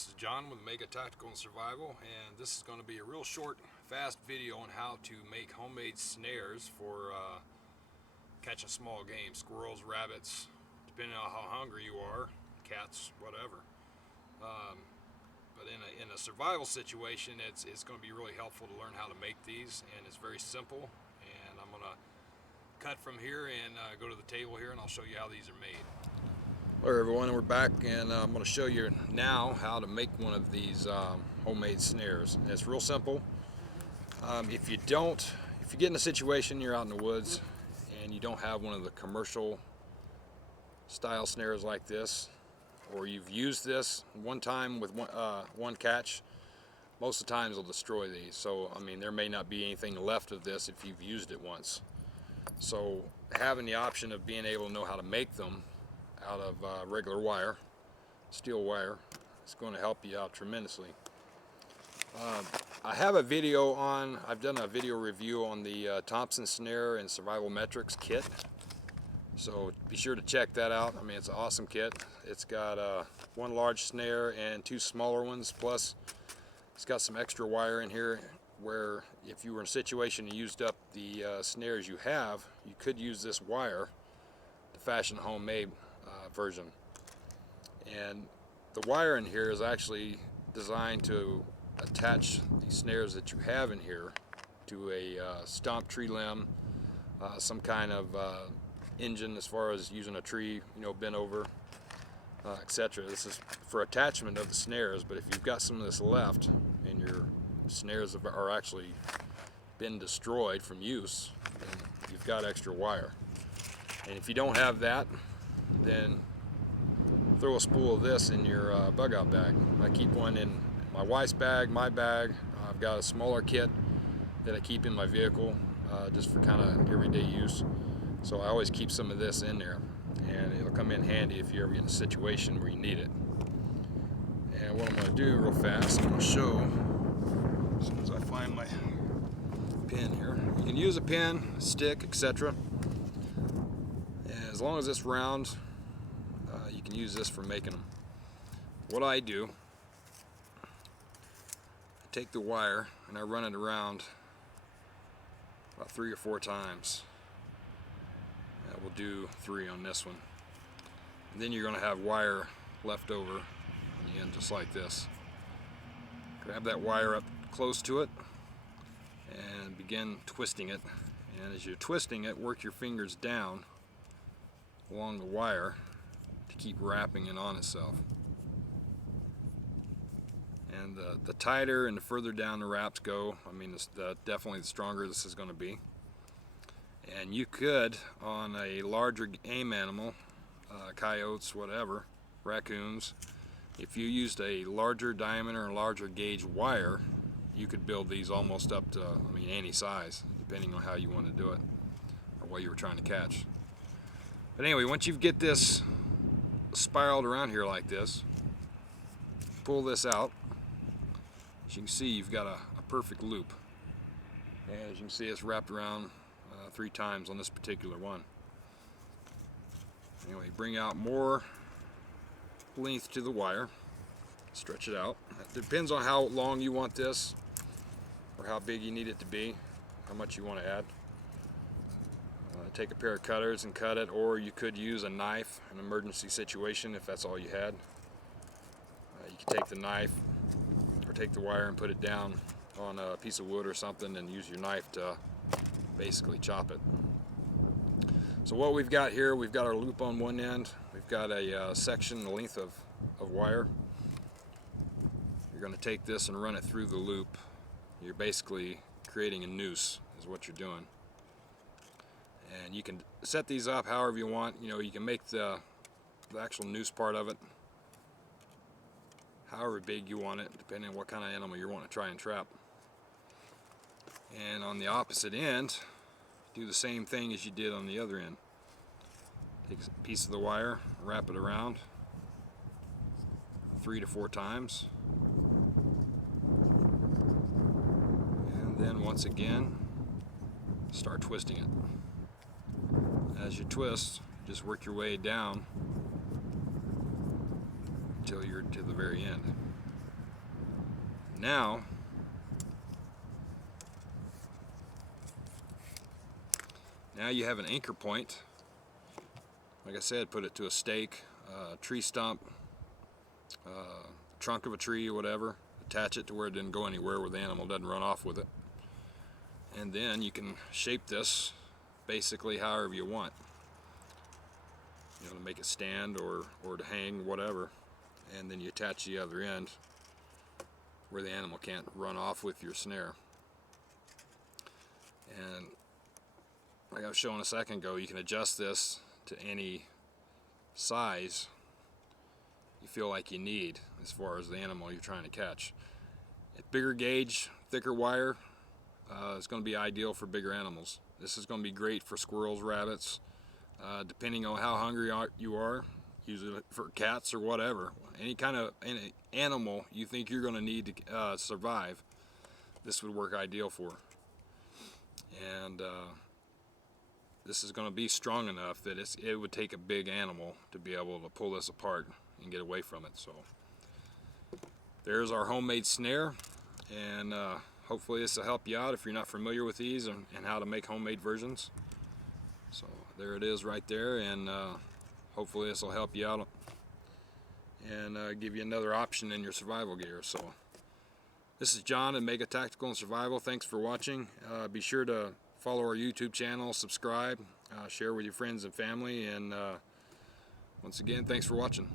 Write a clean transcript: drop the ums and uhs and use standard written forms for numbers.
this is John with Mega Tactical and Survival, and this is going to be a real short, fast video on how to make homemade snares for catching small game, squirrels, rabbits, depending on how hungry you are, cats, whatever. But in a survival situation, it's going to be really helpful to learn how to make these, and it's very simple. And I'm going to cut from here and go to the table here, and I'll show you how these are made. Hello everyone, we're back, and I'm going to show you now how to make one of these homemade snares. And it's real simple. If you get in a situation, you're out in the woods and you don't have one of the commercial style snares like this, or you've used this one time with one catch, most of the times it'll destroy these. So I mean, there may not be anything left of this if you've used it once. So having the option of being able to know how to make them out of regular wire, steel wire, it's going to help you out tremendously. I have a video I've done a video review on the Thompson Snare and Survival Metrics kit, so be sure to check that out. I mean, it's an awesome kit. It's got one large snare and two smaller ones, plus it's got some extra wire in here where if you were in a situation and used up the snares you have, you could use this wire to fashion a homemade version. And the wire in here is actually designed to attach the snares that you have in here to a stump, tree limb, some kind of engine, as far as using a tree, bent over, etc. This is for attachment of the snares, but if you've got some of this left and your snares are actually been destroyed from use, then you've got extra wire. And if you don't have that, then throw a spool of this in your bug out bag. I keep one in my wife's bag, my bag. I've got a smaller kit that I keep in my vehicle just for kind of everyday use. So I always keep some of this in there, and it'll come in handy if you're ever in a situation where you need it. And what I'm going to do real fast, I'm going to show, as soon as I find my pin here. You can use a pin, a stick, etc. As long as it's round, you can use this for making them. What I do, I take the wire and I run it around about 3 or 4 times. We'll do 3 on this one. And then you're going to have wire left over on the end, just like this. Grab that wire up close to it and begin twisting it. And as you're twisting it, work your fingers down along the wire to keep wrapping it on itself. And the tighter and the further down the wraps go, I mean, definitely the stronger this is going to be. And you could, on a larger game animal, coyotes, whatever, raccoons, if you used a larger diameter and larger gauge wire, you could build these almost up to, I mean, any size, depending on how you want to do it or what you were trying to catch. But anyway, once you get this spiraled around here like this, pull this out. As you can see, you've got a perfect loop. And as you can see, it's wrapped around 3 times on this particular one. Anyway, bring out more length to the wire, stretch it out. It depends on how long you want this, or how big you need it to be, how much you want to add. Take a pair of cutters and cut it, or you could use a knife in an emergency situation if that's all you had. You could take the knife or take the wire and put it down on a piece of wood or something and use your knife to basically chop it. So what we've got here, we've got our loop on one end, we've got a section, the length of wire. You're going to take this and run it through the loop. You're basically creating a noose is what you're doing. And you can set these up however you want. You can make the actual noose part of it however big you want it, depending on what kind of animal you want to try and trap. And on the opposite end, do the same thing as you did on the other end. Take a piece of the wire, wrap it around 3 to 4 times, and then once again start twisting it. As you twist, just work your way down until you're to the very end. Now you have an anchor point. Like I said, put it to a stake, tree stump, trunk of a tree or whatever. Attach it to where it didn't go anywhere, where the animal doesn't run off with it. And then you can shape this basically however you want. You know, to make it stand or to hang, whatever. And then you attach the other end where the animal can't run off with your snare. And like I was showing a second ago, you can adjust this to any size you feel like you need as far as the animal you're trying to catch. A bigger gauge, thicker wire is going to be ideal for bigger animals. This is going to be great for squirrels, rabbits, depending on how hungry you are, usually for cats or whatever. Any animal you think you're going to need to survive, this would work ideal for. And this is going to be strong enough that it would take a big animal to be able to pull this apart and get away from it. So there's our homemade snare, and hopefully this will help you out if you're not familiar with these and how to make homemade versions. So there it is right there, and hopefully this will help you out and give you another option in your survival gear. So this is John at Mega Tactical and Survival. Thanks for watching. Be sure to follow our YouTube channel, subscribe, share with your friends and family, and once again, thanks for watching.